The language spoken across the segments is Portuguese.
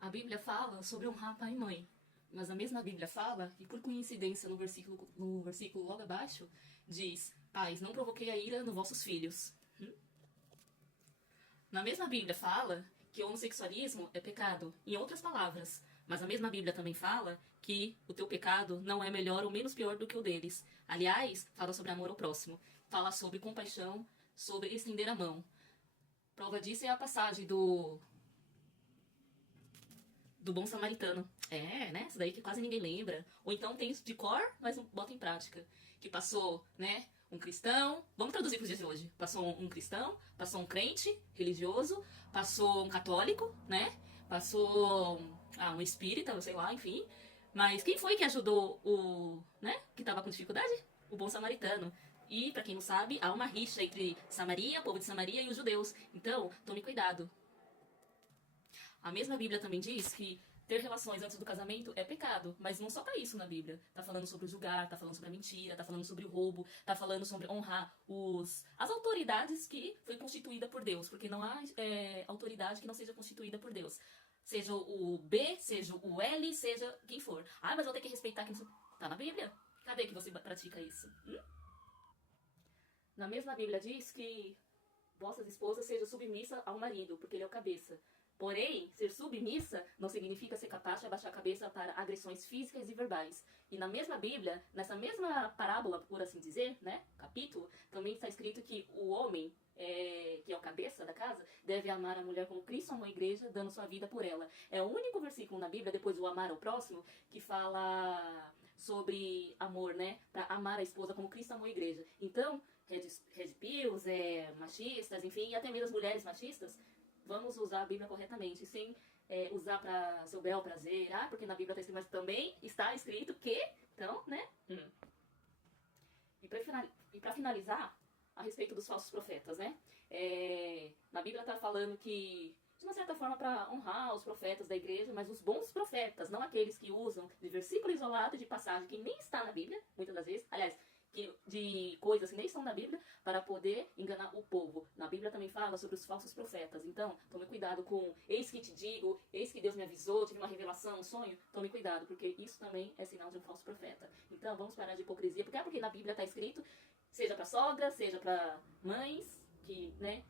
A Bíblia fala sobre honrar pai e mãe, mas a mesma Bíblia fala, e por coincidência no versículo logo abaixo, diz: Pais, não provoquei a ira nos vossos filhos. Na mesma Bíblia fala que o homossexualismo é pecado, em outras palavras, mas a mesma Bíblia também fala que o teu pecado não é melhor ou menos pior do que o deles. Aliás, fala sobre amor ao próximo, fala sobre compaixão, sobre estender a mão. Prova disso é a passagem do bom samaritano. É, né? Isso daí que quase ninguém lembra. Ou então tem isso de cor, mas não bota em prática. Que passou, né? Um cristão. Vamos traduzir para os dias de hoje. Passou um cristão, passou um crente religioso, passou um católico, né? Passou um espírita, sei lá, enfim. Mas quem foi que ajudou o, né? Que estava com dificuldade? O bom samaritano. E, para quem não sabe, há uma rixa entre Samaria, povo de Samaria, e os judeus. Então, tome cuidado. A mesma Bíblia também diz que ter relações antes do casamento é pecado, mas não só tá isso na Bíblia. Tá falando sobre o julgar, tá falando sobre a mentira, tá falando sobre o roubo, tá falando sobre honrar as autoridades que foi constituída por Deus, porque não há autoridade que não seja constituída por Deus. Seja o B, seja o L, seja quem for. Ah, mas eu tenho que respeitar quem... Tá na Bíblia? Cadê que você pratica isso? Na mesma Bíblia diz que vossas esposas sejam submissas ao marido, porque ele é o cabeça. Porém, ser submissa não significa ser capaz de abaixar a cabeça para agressões físicas e verbais. E na mesma Bíblia, nessa mesma parábola, por assim dizer, né, capítulo, também está escrito que o homem, que é o cabeça da casa, deve amar a mulher como Cristo amou a igreja, dando sua vida por ela. É o único versículo na Bíblia, depois do amar ao próximo, que fala sobre amor, né, para amar a esposa como Cristo amou a igreja. Então, Red Pills, machistas, enfim, e até mesmo as mulheres machistas, vamos usar a Bíblia corretamente, sem usar para seu bel prazer. Ah, porque na Bíblia está escrito, mas também está escrito que, então, né? E para finalizar, a respeito dos falsos profetas, né? Na Bíblia está falando que, de uma certa forma, para honrar os profetas da igreja, mas os bons profetas, não aqueles que usam de versículo isolado, de passagem que nem está na Bíblia, muitas das vezes. Aliás, de coisas que nem estão na Bíblia, para poder enganar o povo. Na Bíblia também fala sobre os falsos profetas. Então, tome cuidado com eis que te digo, eis que Deus me avisou, tive uma revelação, um sonho. Tome cuidado, porque isso também é sinal de um falso profeta. Então, vamos parar de hipocrisia. Porque na Bíblia está escrito, seja para sogra, seja para mães, que, né,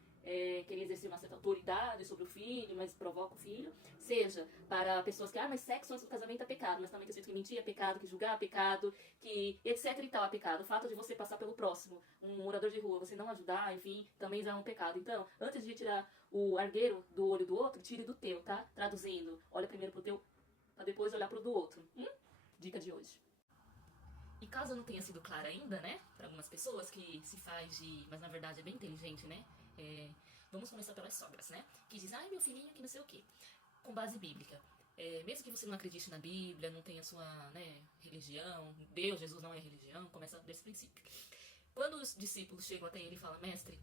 querer exercer uma certa autoridade sobre o filho, mas provoca o filho, seja para pessoas que, mas sexo antes do casamento é pecado, mas também tem escrito que mentir é pecado, que julgar é pecado, que etc e tal é pecado. O fato de você passar pelo próximo, um morador de rua, você não ajudar, enfim, também já é um pecado. Então, antes de tirar o argueiro do olho do outro, tire do teu, tá? Traduzindo, olha primeiro pro teu, para depois olhar pro do outro. Dica de hoje. E caso não tenha sido clara ainda, né, para algumas pessoas que se faz de, mas na verdade é bem inteligente, né, vamos começar pelas sogras, né, que diz, ai meu filhinho que não sei o quê, com base bíblica. Mesmo que você não acredite na Bíblia, não tenha sua, né, religião, Deus, Jesus não é religião, começa desse princípio. Quando os discípulos chegam até ele e falam, mestre,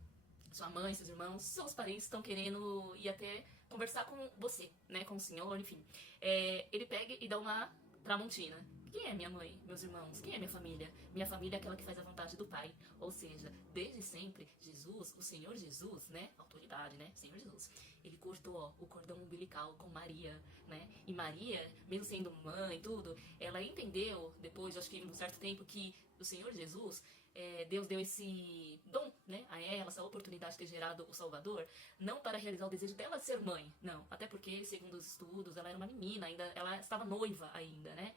sua mãe, seus irmãos, seus parentes estão querendo ir até conversar com você, né, com o senhor, enfim. Ele pega e dá uma tramontina. Quem é minha mãe, meus irmãos? Quem é minha família? Minha família é aquela que faz a vontade do Pai. Ou seja, desde sempre, Jesus, o Senhor Jesus, né? Autoridade, né? Senhor Jesus. Ele cortou o cordão umbilical com Maria, né? E Maria, mesmo sendo mãe e tudo, ela entendeu, depois, acho que de um certo tempo, que o Senhor Jesus, Deus deu esse dom, né, a ela, essa oportunidade de ter gerado o Salvador, não para realizar o desejo dela ser mãe, não. Até porque, segundo os estudos, ela era uma menina, ainda, ela estava noiva ainda, né?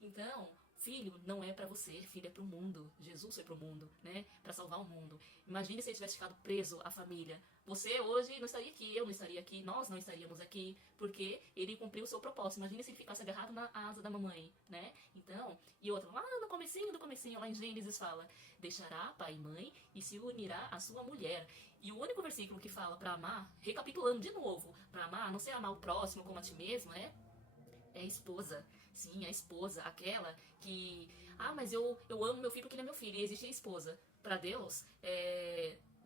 Então, filho não é para você, filho é para o mundo. Jesus foi para o mundo, né? Para salvar o mundo. Imagine se ele tivesse ficado preso à família. Você hoje não estaria aqui, eu não estaria aqui, nós não estaríamos aqui, porque ele cumpriu o seu propósito. Imagine se ele ficasse agarrado na asa da mamãe, né? Então, e outra, lá no comecinho, lá em Gênesis fala, deixará pai e mãe e se unirá à sua mulher. E o único versículo que fala para amar, recapitulando de novo, para amar, não sei amar o próximo como a ti mesmo, né? É a esposa. Sim, a esposa. Aquela que... mas eu amo meu filho porque ele é meu filho. E existe a esposa. Para Deus,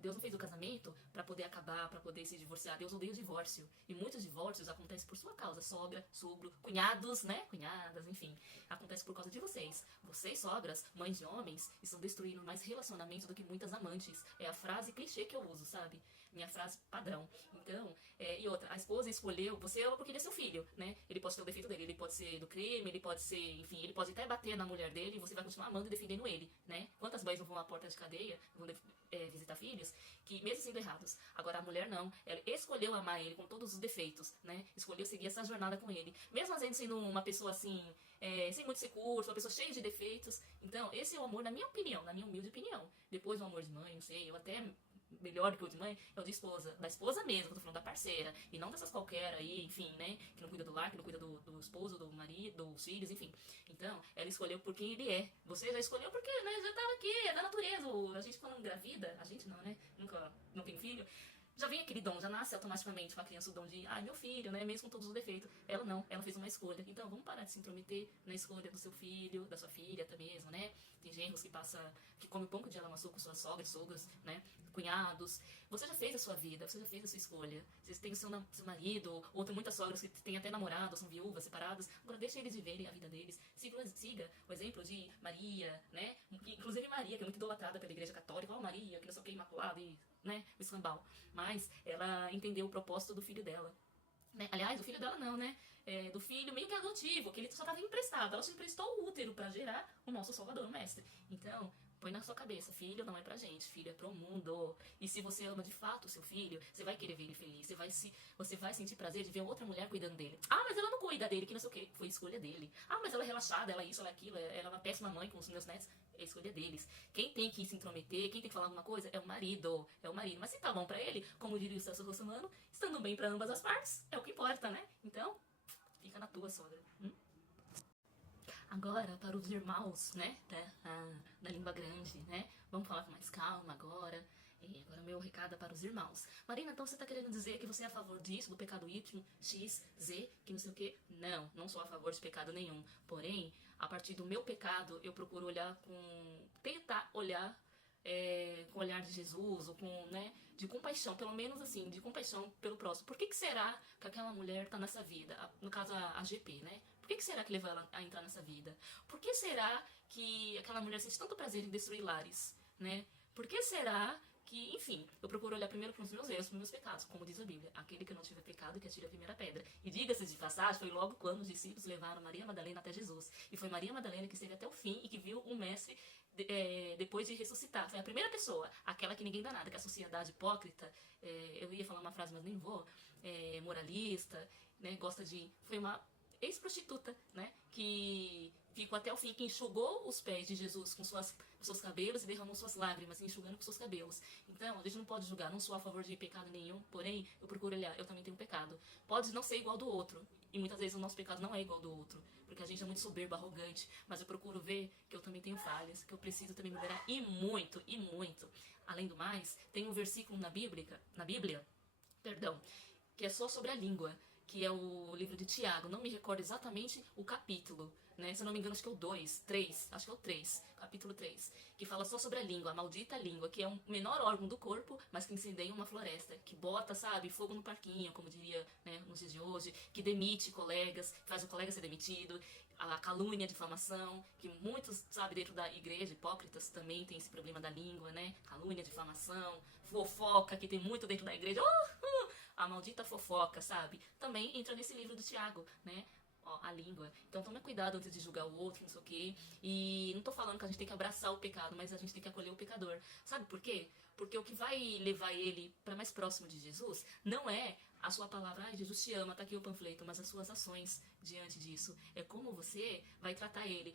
Deus não fez o casamento para poder acabar, para poder se divorciar. Deus odeia o divórcio. E muitos divórcios acontecem por sua causa. Sogra, sogro, cunhados, né? Cunhadas, enfim. Acontece por causa de vocês. Vocês, sogras, mães de homens, estão destruindo mais relacionamentos do que muitas amantes. É a frase clichê que eu uso, sabe? minha frase padrão. Então, e outra, a esposa escolheu, você ama porque ele é seu filho, né? Ele pode ter o defeito dele, ele pode ser do crime, ele pode ser, enfim, ele pode até bater na mulher dele e você vai continuar amando e defendendo ele, né? Quantas mães não vão à porta de cadeia, vão visitar filhos, que mesmo sendo errados. Agora a mulher não, ela escolheu amar ele com todos os defeitos, né? Escolheu seguir essa jornada com ele. Mesmo a gente sendo uma pessoa assim, sem muitos recursos, uma pessoa cheia de defeitos. Então, esse é o amor, na minha opinião, na minha humilde opinião. Depois o amor de mãe, não sei, eu até melhor do que o de mãe, é o de esposa. Da esposa mesmo, que eu tô falando da parceira. E não dessas qualquer aí, enfim, né? Que não cuida do lar, que não cuida do esposo, do marido, dos filhos, enfim. Então, ela escolheu por quem ele é. Você já escolheu porque, né? Já tava aqui, é da natureza. A gente quando engravida, a gente não, né? Nunca, não tem filho. Já vem aquele dom, já nasce automaticamente com a criança o dom de, meu filho, né, mesmo com todos os defeitos. Ela não, ela fez uma escolha. Então, vamos parar de se intrometer na escolha do seu filho, da sua filha até mesmo, né? Tem genros que comem pão com de lamaçu com suas sogras, sogros, né? Cunhados. Você já fez a sua vida, você já fez a sua escolha. Você tem o seu marido, ou tem muitas sogras que têm até namorado, são viúvas, separadas. Agora deixa eles viverem a vida deles. Siga o exemplo de Maria, né? Inclusive Maria, que é muito idolatrada pela Igreja Católica. Maria, que não sei o que, imaculada e, né, o escambau. Mas ela entendeu o propósito do filho dela. Né? Aliás, o filho dela não, né? Do filho meio que adotivo, que ele só estava emprestado. Ela só emprestou o útero para gerar o nosso Salvador, o Mestre. Então, põe na sua cabeça, filho não é pra gente, filho é pro mundo. E se você ama de fato o seu filho, você vai querer ver ele feliz. Você vai sentir prazer de ver outra mulher cuidando dele. Mas ela não cuida dele, que não sei o que, foi escolha dele. Mas ela é relaxada, ela é isso, ela é aquilo, ela é uma péssima mãe com os meus netos. É a escolha deles. Quem tem que se intrometer, quem tem que falar alguma coisa é o marido. É o marido. Mas se tá bom pra ele, como diria o Celso Russomano, estando bem pra ambas as partes, é o que importa, né? Então, fica na tua, sogra. Agora, para os irmãos, né, da língua grande, né, vamos falar com mais calma agora. Agora meu recado é para os irmãos. Marina, então você está querendo dizer que você é a favor disso, do pecado Y, X, Z, que não sei o que? Não, não sou a favor de pecado nenhum. Porém, a partir do meu pecado, eu procuro tentar olhar com o olhar de Jesus, ou com, né, de compaixão, pelo menos assim, de compaixão pelo próximo. Por que será que aquela mulher está nessa vida? No caso, a GP, né? Por que será que levou ela a entrar nessa vida? Por que será que aquela mulher sente tanto prazer em destruir lares, né? Por que será que, enfim, eu procuro olhar primeiro para os meus erros, para os meus pecados, como diz a Bíblia, aquele que não tiver pecado, que atire a primeira pedra. E diga-se de passagem, foi logo quando os discípulos levaram Maria Madalena até Jesus. E foi Maria Madalena que esteve até o fim e que viu o mestre depois de ressuscitar. Foi a primeira pessoa, aquela que ninguém dá nada, que a sociedade hipócrita, eu ia falar uma frase, mas nem vou, moralista, né, gosta de... Foi uma ex-prostituta, né, que ficou até o fim, que enxugou os pés de Jesus com seus cabelos e derramou suas lágrimas, enxugando com seus cabelos. Então, a gente não pode julgar, não sou a favor de pecado nenhum, porém, eu procuro olhar, eu também tenho pecado. Pode não ser igual do outro, e muitas vezes o nosso pecado não é igual do outro, porque a gente é muito soberbo, arrogante, mas eu procuro ver que eu também tenho falhas, que eu preciso também melhorar, e muito, e muito. Além do mais, tem um versículo na Bíblia, que é só sobre a língua, que é o livro de Tiago, não me recordo exatamente o capítulo, né? Se eu não me engano, acho que é o 2, 3, acho que é o 3, capítulo 3, que fala só sobre a língua, a maldita língua, que é um menor órgão do corpo, mas que incendeia uma floresta, que bota, sabe, fogo no parquinho, como diria, né, nos dias de hoje, que demite colegas, faz o colega ser demitido, a calúnia, a difamação, que muitos, sabe, dentro da igreja, hipócritas, também tem esse problema da língua, né? Calúnia, difamação, fofoca, que tem muito dentro da igreja, a maldita fofoca, sabe? Também entra nesse livro do Tiago, né? A língua. Então tome cuidado antes de julgar o outro, não sei o quê. E não tô falando que a gente tem que abraçar o pecado, mas a gente tem que acolher o pecador. Sabe por quê? Porque o que vai levar ele para mais próximo de Jesus não é a sua palavra, Jesus te ama, tá aqui o panfleto, mas as suas ações diante disso. É como você vai tratar ele.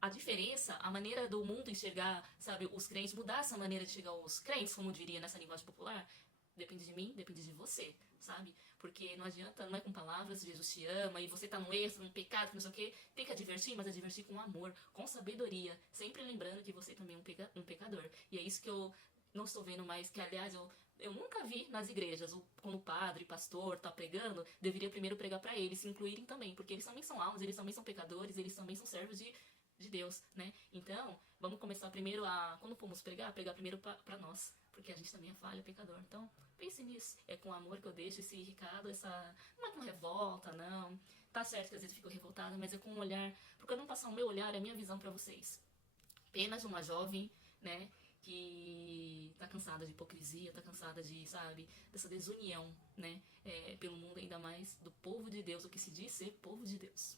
A diferença, a maneira do mundo enxergar, sabe, os crentes, mudar essa maneira de enxergar os crentes, como diria nessa linguagem popular, depende de mim, depende de você, sabe? Porque não adianta, não é com palavras, Jesus te ama, e você tá num erro, num pecado, não sei o quê. Tem que advertir, mas advertir com amor, com sabedoria, sempre lembrando que você também é um pecador. E é isso que eu não estou vendo mais, que aliás eu nunca vi nas igrejas, quando o padre, pastor tá pregando, deveria primeiro pregar para eles, se incluírem também, porque eles também são almas, eles também são pecadores, eles também são servos de Deus, né? Então, vamos começar primeiro quando formos pregar primeiro para nós, porque a gente também é falha, pecador. Então, pense nisso. É com amor que eu deixo esse recado, não é com revolta, não. Tá certo que às vezes eu fico revoltada, mas é com um olhar, porque eu não passar o meu olhar, é a minha visão para vocês. Apenas uma jovem, né, que tá cansada de hipocrisia, tá cansada de, sabe, dessa desunião, né, pelo mundo, ainda mais do povo de Deus, o que se diz ser povo de Deus.